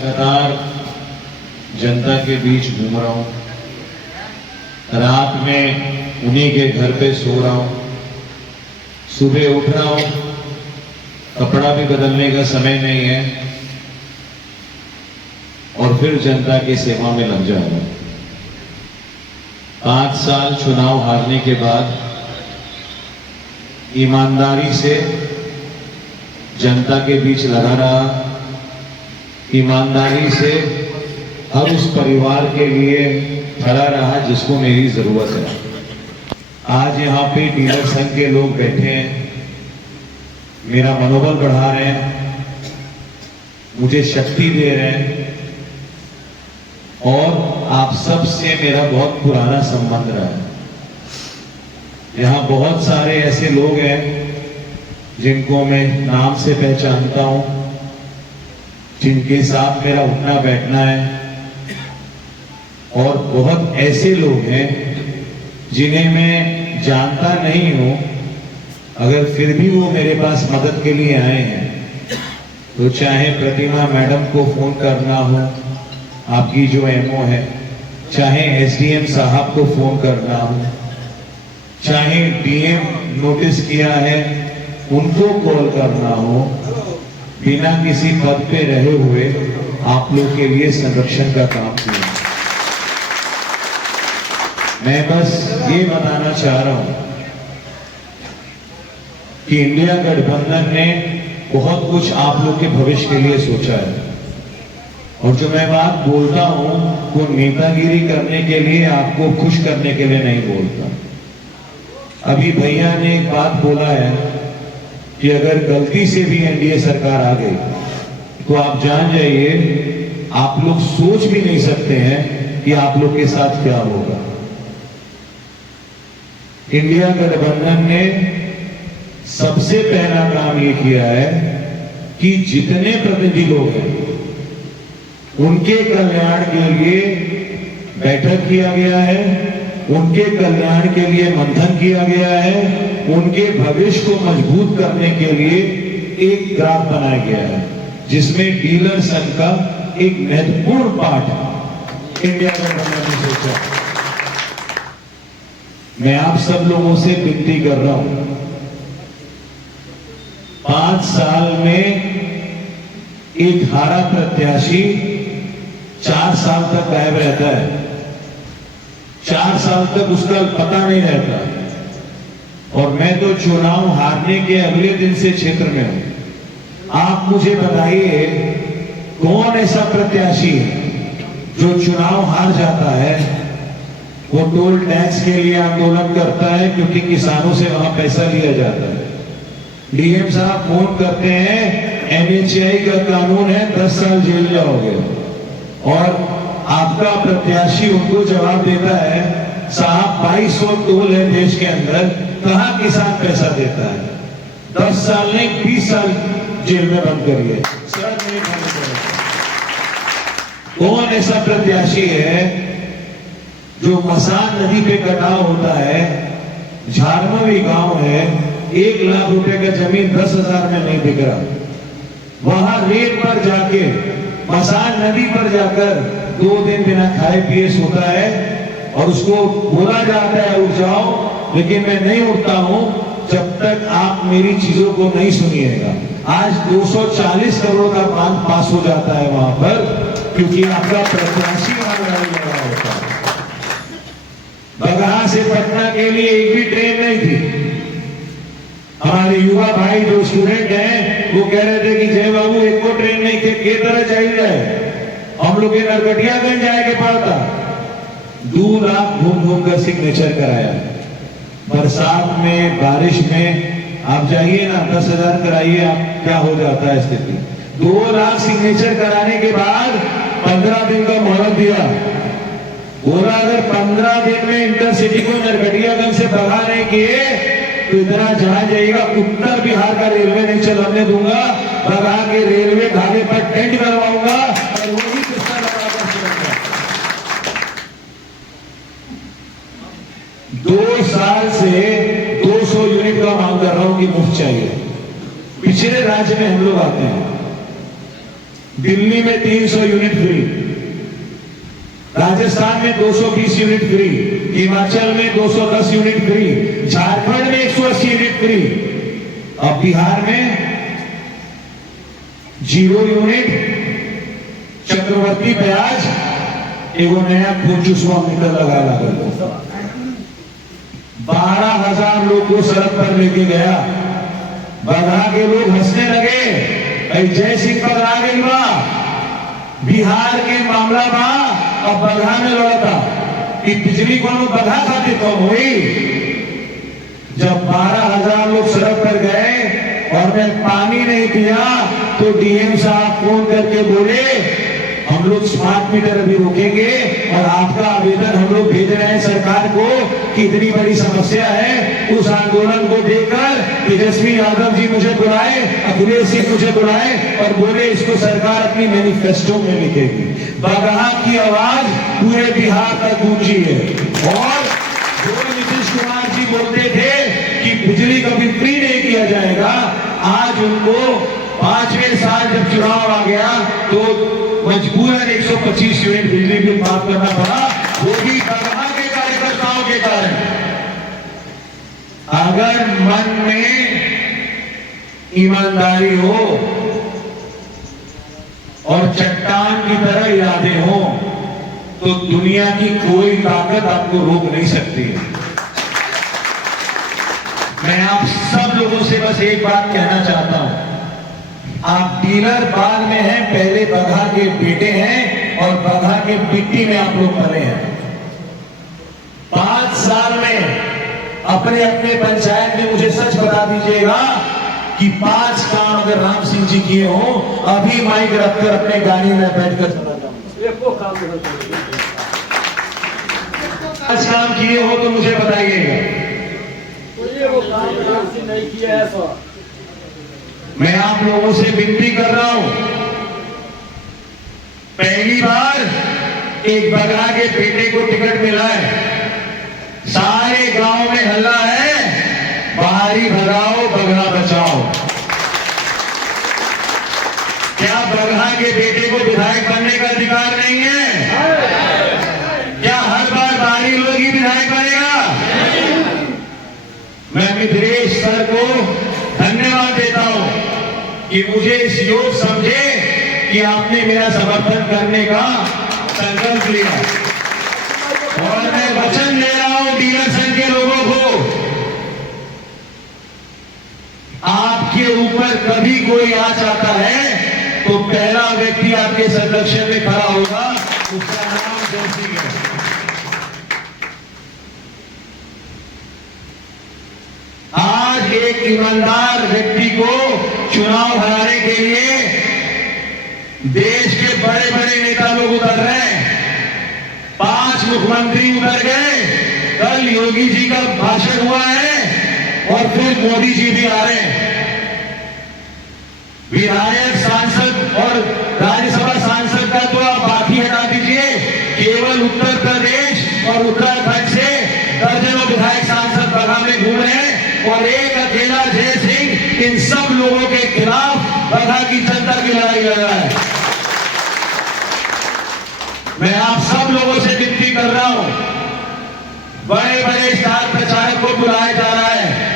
लगातार जनता के बीच घूम रहा हूं, रात में उन्हीं के घर पे सो रहा हूं, सुबह उठ रहा हूं, कपड़ा भी बदलने का समय नहीं है और फिर जनता की सेवा में लग जा रहा हूं। 5 साल चुनाव हारने के बाद ईमानदारी से जनता के बीच लगा रहा, ईमानदारी से हर उस परिवार के लिए खड़ा रहा जिसको मेरी जरूरत है। आज यहाँ पे डीलर संघ के लोग बैठे हैं, मेरा मनोबल बढ़ा रहे हैं, मुझे शक्ति दे रहे हैं और आप सब से मेरा बहुत पुराना संबंध रहा है। यहाँ बहुत सारे ऐसे लोग हैं जिनको मैं नाम से पहचानता हूं, जिनके साथ मेरा उठना बैठना है, और बहुत ऐसे लोग हैं जिन्हें मैं जानता नहीं हूं, अगर फिर भी वो मेरे पास मदद के लिए आए हैं तो चाहे प्रतिमा मैडम को फोन करना हो, आपकी जो एमओ है, चाहे एसडीएम साहब को फोन करना हो, चाहे डीएम नोटिस किया है उनको कॉल करना हो, बिना किसी पद पे रहे हुए आप लोग के लिए संरक्षण का काम किया। मैं बस ये बताना चाह रहा हूं कि इंडिया गठबंधन ने बहुत कुछ आप लोग के भविष्य के लिए सोचा है, और जो मैं बात बोलता हूं वो नेतागिरी करने के लिए, आपको खुश करने के लिए नहीं बोलता। अभी भैया ने एक बात बोला है कि अगर गलती से भी एनडीए सरकार आ गई तो आप जान जाइए, आप लोग सोच भी नहीं सकते हैं कि आप लोग के साथ क्या होगा। इंडिया गठबंधन ने सबसे पहला काम ये किया है कि जितने प्रतिनिधि लोग हैं उनके कल्याण के लिए बैठक किया गया है, उनके कल्याण के लिए मंथन किया गया है, उनके भविष्य को मजबूत करने के लिए एक ग्राफ बनाया गया है जिसमें डीलर संघ का एक महत्वपूर्ण पार्ट इंडिया गठबंधन ने सोचा। मैं आप सब लोगों से विनती कर रहा हूं, 5 साल में एक हारा प्रत्याशी 4 साल तक गायब रहता है, 4 साल तक उसका पता नहीं रहता, और मैं तो चुनाव हारने के अगले दिन से क्षेत्र में हूं। आप मुझे बताइए कौन ऐसा प्रत्याशी है जो चुनाव हार जाता है, वो टोल टैक्स के लिए आंदोलन करता है क्योंकि किसानों से वहां पैसा लिया जाता है, डीएम साहब फोन करते हैं एनएचआई का कानून है 10 साल जेल जाओगे, और आपका प्रत्याशी उनको जवाब देता है साहब 2200 टोल है देश के अंदर, कहां किसान पैसा देता है, 10 साल ने 20 साल जेल में बंद करिए, सड़क नहीं खाने पड़ेगा। कौन ऐसा प्रत्याशी है जो मसान नदी पे कटाव होता है, झारमवी गांव है, 1 लाख रुपए का जमीन 10,000 में नहीं बिक रहा, वहां रेत पर जाके मसान नदी पर जाकर 2 दिन बिना खाए पिए सोता है, और उसको बोला जाता है उठ जाओ, लेकिन मैं नहीं उठता हूं जब तक आप मेरी चीजों को नहीं सुनिएगा। आज 240 करोड़ का बांध पास हो जाता है वहां पर, क्योंकि आपका प्रत्याशी वहां लगा होता है। बगहा से पटना के लिए एक भी ट्रेन नहीं थी। हमारे युवा भाई जो स्टूडेंट हैं वो कह रहे थे कि जय बाबू एक को ट्रेन नहीं थे के तरह चाहिए, हम लोग नरकटियागंज जाए के पड़ता, 2 लाख घूम घूम कर सिग्नेचर कराया। बरसात में बारिश में आप जाइए ना, 10,000 कराइए, आप क्या हो जाता है स्थिति। 2 लाख सिग्नेचर कराने के बाद 15 दिन का मोहलत दिया, बोला अगर 15 दिन में इंटरसिटी को नरकटियागंज से बगा नहीं किए तो इतना जहां जाइएगा, उत्तर बिहार का रेलवे नहीं चलाने दूंगा, बगा के रेलवे धागे पर टेंट करवाऊंगा और वही किस्सा लगाकर चलूंगा। 2 साल से 200 यूनिट का मांग कर रहा हूं कि मुफ्त चाहिए। पिछले राज्य में हम लोग आते हैं, दिल्ली में 300 यूनिट फ्री, राजस्थान में 220 यूनिट फ्री, हिमाचल में 210 यूनिट फ्री, झारखंड में 180 यूनिट फ्री, अब बिहार में 0 यूनिट चक्रवर्ती ब्याज एगो नया खूबचूसवा मीटर लगा 12,000 लोग को सड़क पर लेके गया। बगहा के लोग हंसने लगे, जय सिंह पकड़ा गई बा, बिहार के मामला बा, अब बगहा में लड़ता कि बिजली को बगहा खाते तो हुई। जब 12,000 लोग सड़क पर गए और मैं पानी नहीं पिया तो डीएम साहब फोन करके बोले हम लोग स्मार्ट मीटर अभी रोकेंगे और आपका आवेदन हम लोग भेज रहे हैं सरकार को कि इतनी बड़ी समस्या है। उस आंदोलन को देखकर तेजस्वी यादव जी मुझे बुलाए, अखिलेश सिंह मुझे बुलाए और बोले इसको सरकार अपनी मैनिफेस्टो में लिखेगी। बगहा की आवाज पूरे बिहार तक गूंजी है। और जो नीतीश कुमार जी बोलते थे कि बिजली कभी फ्री नहीं किया जाएगा, आज उनको 5वें साल जब चुनाव आ गया तो मजबूरन 125 यूनिट बिजली बिल माफ करना पड़ा, वो भी बगहा के कार्यकर्ताओं के कारण। अगर मन में ईमानदारी हो और चट्टान की तरह यादें हो तो दुनिया की कोई ताकत आपको रोक नहीं सकती है। मैं आप सब लोगों से बस एक बात कहना चाहता हूं, आप डीलर बाग में हैं, पहले बगहा के बेटे हैं और बगहा के मिट्टी में आप लोग बने हैं। 5 साल में अपने अपने पंचायत में मुझे सच बता दीजिएगा कि 5 काम अगर राम सिंह जी किए हो, अभी माइक रखकर अपने गाड़ी में बैठकर चला जाऊंगा। 5 काम किए हो तो मुझे बताइएगा। नहीं किया है सर। मैं आप लोगों से विनती कर रहा हूं, पहली बार एक बगहा के बेटे को टिकट मिला है, सारे गांव में हल्ला है, बाहरी भगाओ बगहा बचाओ। क्या बगहा के बेटे को विधायक बनने का अधिकार नहीं है? क्या हर बार बाहरी लोग ही विधायक बनेगा? मैं मिथिलेश सर को धन्यवाद देता हूं कि मुझे इस योग समझे कि आपने मेरा समर्थन करने का संकल्प लिया। और मैं वचन दे रहा हूं डीलर संघ के लोगों को, आपके ऊपर कभी कोई आंच आता है तो पहला व्यक्ति आपके संरक्षण में खड़ा होगा, उसका नाम जय सिंह है। आज एक ईमानदार व्यक्ति को चुनाव हराने के लिए देश के बड़े बड़े नेता लोग उतर रहे हैं। 5 मुख्यमंत्री उतर गए, कल योगी जी का भाषण हुआ है और फिर मोदी जी भी आ रहे हैं। विधायक, सांसद और राज्यसभा सांसद का तो आप बात ही हटा दीजिए, केवल उत्तर प्रदेश और उत्तराखंड से दर्जनों विधायक सांसद बगहा में घूम रहे हैं और एक अकेला जय सिंह इन सब लोगों के खिलाफ बगहा की जनता की लड़ाई लड़ रहा है। मैं आप सब लोगों से विनती कर रहा हूं, बड़े बड़े स्टार प्रचारक को बुलाया जा रहा है।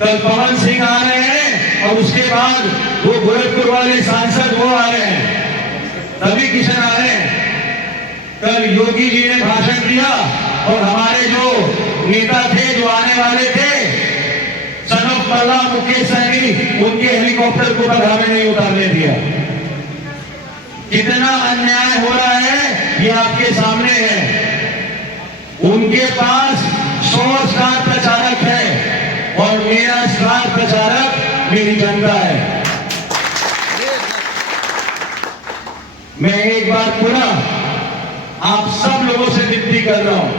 कल पवन सिंह आ रहे हैं और उसके बाद वो गोरखपुर वाले सांसद वो आ रहे हैं, रवि किशन आ रहे हैं। कल योगी जी ने भाषण दिया और हमारे जो नेता थे, जो आने वाले थे, सनफ मल्ला, मुकेश सहनी, उनके हेलीकॉप्टर को बगहा में नहीं उतारने दिया। कितना अन्याय हो रहा है ये आपके सामने है। उनके पास 100 स्टार प्रचारक है और मेरा स्टार प्रचारक मेरी जनता है। मैं एक बार पुनः आप सब लोगों से विनती कर रहा हूं,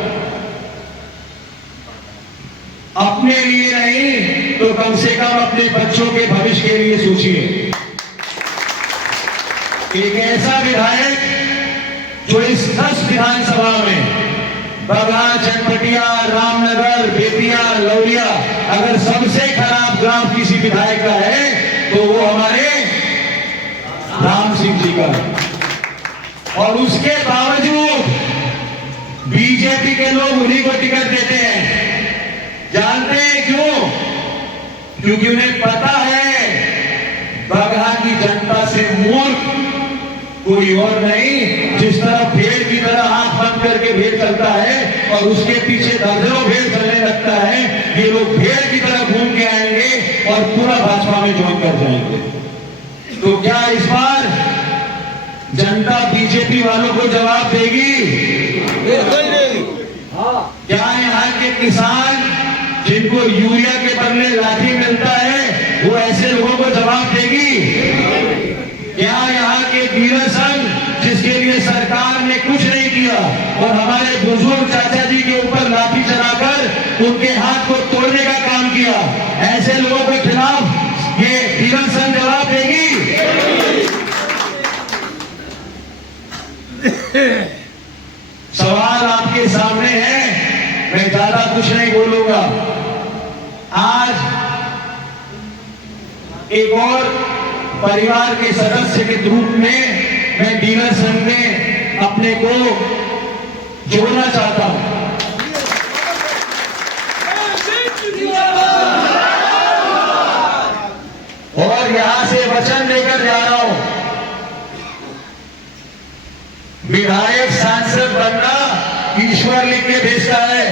अपने लिए नहीं तो कम से कम अपने बच्चों के भविष्य के लिए सोचिए। एक ऐसा विधायक जो इस 10 विधानसभा में बगहा, चनपटिया, रामनगर, बेतिया, लौरिया, अगर सबसे खराब ग्राफ किसी विधायक का है तो वो हमारे राम सिंह जी का है। और उसके बावजूद बीजेपी के लोग उन्हीं को टिकट देते हैं। जानते हैं क्यों? क्योंकि उन्हें पता है बगहा की जनता से मूर्ख कोई और नहीं। जिस तरह भेड़ की तरह आंख बंद करके भेड़ चलता है और उसके पीछे दर्जनों भेड़ चलने लगता है, ये लोग भेड़ की तरह घूम के आएंगे और पूरा भाजपा में ज्वाइन कर जाएंगे। तो क्या इस बार जनता बीजेपी वालों को जवाब देगी? क्या यहाँ के किसान जिनको यूरिया के बदले लाठी मिलता है वो ऐसे लोगों को जवाब देगी? क्या यहाँ के डीलर संघ जिसके लिए सरकार ने कुछ नहीं किया और हमारे बुजुर्ग चाचा जी के ऊपर लाठी चलाकर उनके हाथ को तोड़ने का काम किया, ऐसे लोगों के खिलाफ ये डीलर संघ जवाब देगी? सवाल आपके सामने है, मैं ज्यादा कुछ नहीं बोलूंगा। आज एक और परिवार के सदस्य के रूप में मैं डीलर संघ में अपने को जोड़ना चाहता हूं और यहां से वचन लेकर जा रहा हूं, विधायक सांसद बनना ईश्वर लिख के भेजता है।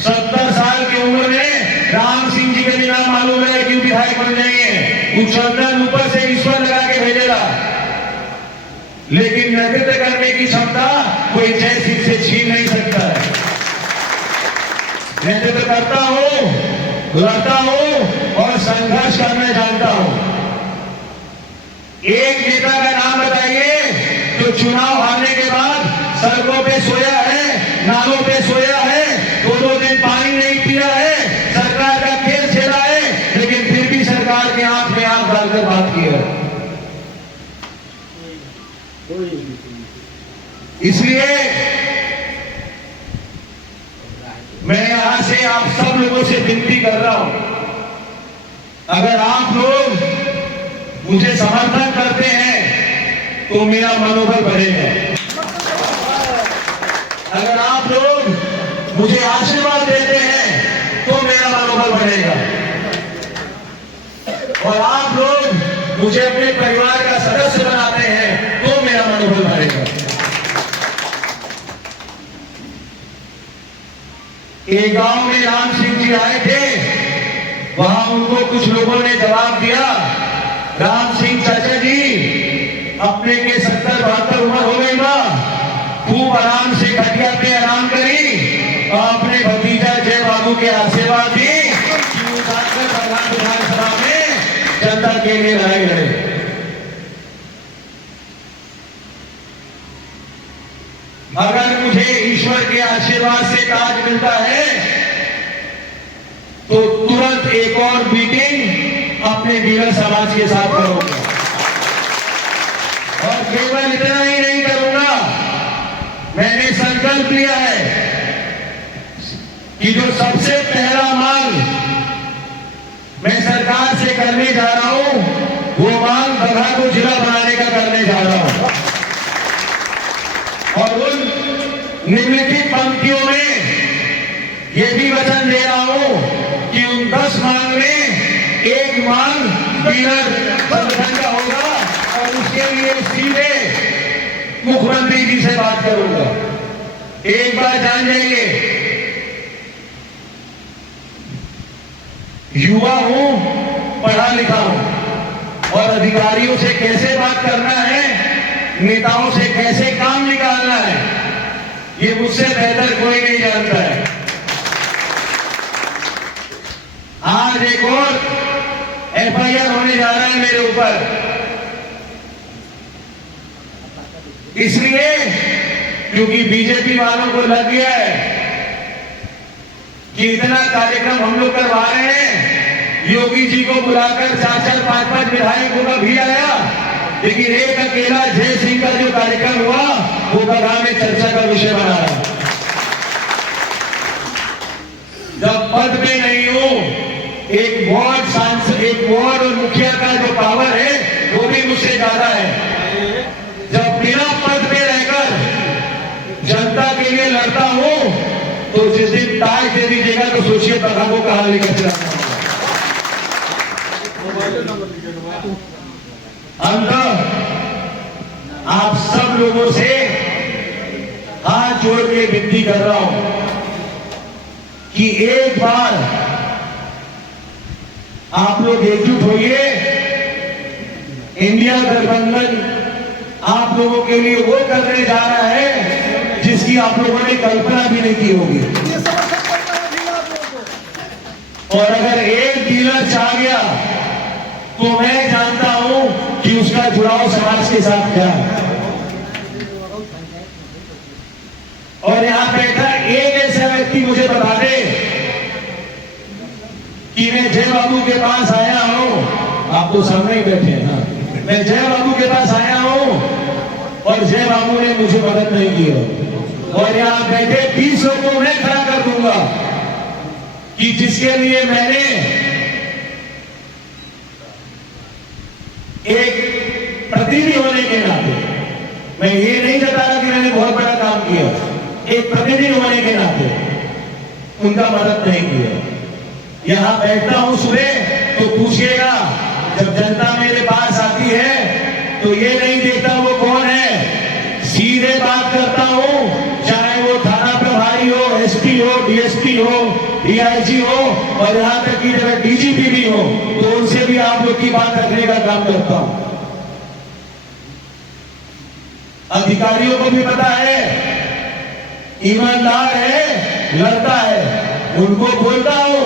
70 साल की उम्र में राम सिंह जी के भी नाम मालूम है क्यों विधायक बन जाएंगे। कुछ चंदन ऊपर से ईश्वर लगा के भेजेगा, लेकिन नेतृत्व करने की क्षमता कोई जय सिंह से छीन नहीं सकता है। नेतृत्व करता हूं, लड़ता हूं और संघर्ष करना जानता हूं। एक नेता का नाम बताइए जो चुनाव हारने के बाद सड़कों पे सोया है, नालों पे सोया है, 2-2 दिन पानी नहीं पिया है, सरकार का खेल खेला है, लेकिन फिर भी सरकार के आंख में आंख डालकर बात की है। इसलिए मैं यहां से आप सब लोगों से विनती कर रहा हूं, अगर आप लोग मुझे समर्थन करते हैं तो मेरा मनोबल बढ़ेगा। अगर आप लोग मुझे आशीर्वाद देते हैं तो मेरा मनोबल बढ़ेगा। और आप लोग मुझे अपने परिवार का सदस्य बनाते हैं तो मेरा मनोबल बढ़ेगा। एक गांव में राम सिंह जी आए थे, वहां उनको कुछ लोगों ने जवाब दिया, राम सिंह चाचा जी अपने के 70-72 उम्र हो गई बा, खूब आराम से खटिया पे आराम करी और अपने भतीजा जय बाबू के आशीर्वाद दी कि उठाकर प्रधान विधानसभा में जनता के लिए लड़ाई लड़े। अगर मुझे ईश्वर के आशीर्वाद से ताज मिलता है तो तुरंत एक और मीटिंग अपने डीलर समाज के साथ करूंगा। और केवल इतना ही नहीं करूंगा, मैंने संकल्प लिया है कि जो सबसे पहला मांग मैं सरकार से करने जा रहा हूं वो मांग बगहा को जिला बनाने का करने जा रहा हूं। और उन निम्नलिखित पंक्तियों में यह भी वचन दे रहा हूं कि उन 10 मांग में एक मांग डीलर संगठन का होगा और उसके लिए सीधे मुख्यमंत्री जी से बात करूंगा। एक बार जान जाइए, युवा हूं, पढ़ा लिखा हूं और अधिकारियों से कैसे बात करना है, नेताओं से कैसे काम निकालना है, ये मुझसे बेहतर कोई नहीं जानता है। आज एक और FIR होने जा रहा है मेरे ऊपर, इसलिए क्योंकि बीजेपी वालों को लग गया है कि इतना कार्यक्रम हम लोग करवा रहे हैं, योगी जी को बुलाकर 4-4, 5-5 विधायकों का भी आया, लेकिन एक अकेला जय सिंह का जो कार्यक्रम हुआ वो बगहा में चर्चा का विषय बना रहा। जब पद पे नहीं हूं, एक वार्ड सांसद, एक वार्ड और मुखिया का जो पावर है वो भी मुझसे ज्यादा है। दीजिएगा तो सोचिए प्रधान को कहां लेकर चलाना होगा। आप सब लोगों से हाथ जोड़ के विनती कर रहा हूं कि एक बार आप लोग एकजुट होइए। इंडिया गठबंधन आप लोगों के लिए वो करने जा रहा है जिसकी आप लोगों ने कल्पना भी नहीं की होगी। और अगर एक डीलर चाह गया तो मैं जानता हूं कि उसका जुड़ाव समाज के साथ क्या है। और यहां बैठा एक ऐसा व्यक्ति मुझे बता दे कि मैं जय बाबू के पास आया हूं, आप तो सामने ही बैठे हैं ना, मैं जय बाबू के पास आया हूं और जय बाबू ने मुझे मदद नहीं की हो। और यहां बैठे 20 लोगों को मैं खड़ा कर दूंगा कि जिसके लिए मैंने एक प्रतिनिधि होने के नाते, मैं ये नहीं बता रहा कि मैंने बहुत बड़ा काम किया, एक प्रतिनिधि होने के नाते उनका मदद नहीं किया। यहां बैठता हूं सुबह तो पूछिएगा, जब जनता मेरे पास आती है तो ये नहीं देखता वो कौन है, सीधे बात करता हूं, चाहे वो थाना प्रभारी हो, एसपी हो, डीएसपी हो, डीआईजी हो और यहां तक कि जब डीजीपी भी हो तो उनसे भी आप लोग की बात रखने का काम करता हूं। अधिकारियों को भी पता है, ईमानदार है, लड़ता है, उनको बोलता हूं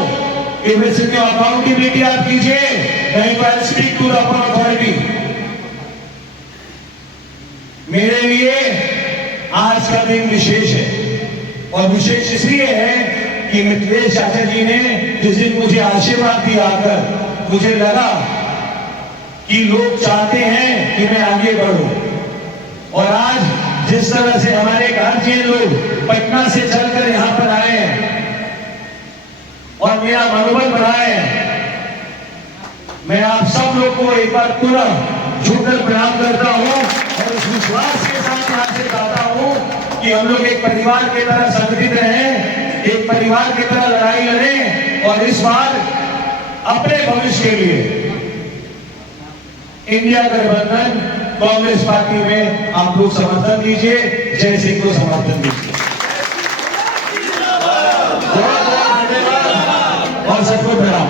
कि वैसे तो अकाउंटेबिलिटी आप कीजिए, कहीं पर स्पीक टू द अथॉरिटी। मेरे लिए आज का दिन विशेष है और विशेष इसलिए है कि मिथिलेश चाचा जी ने जिस दिन मुझे आशीर्वाद दिया आकर, मुझे लगा कि लोग चाहते हैं कि मैं आगे बढ़ूं। और आज जिस तरह से हमारे गार्जियन लोग पटना से चलकर यहां पर आए हैं और मेरा मनोबल बढ़ाए हैं, मैं आप सब लोग को एक बार पुनः झुककर प्रणाम करता हूं और उस विश्वास के साथ यहां से कहता हूं कि हम लोग एक परिवार की तरह संगठित रहें, एक परिवार की तरह लड़ाई लड़ें और इस बार अपने भविष्य के लिए इंडिया गठबंधन कांग्रेस पार्टी में आप लोग समर्थन दीजिए। जय सिंह को समर्थन दीजिए। बहुत बहुत धन्यवाद और सबको प्रणाम।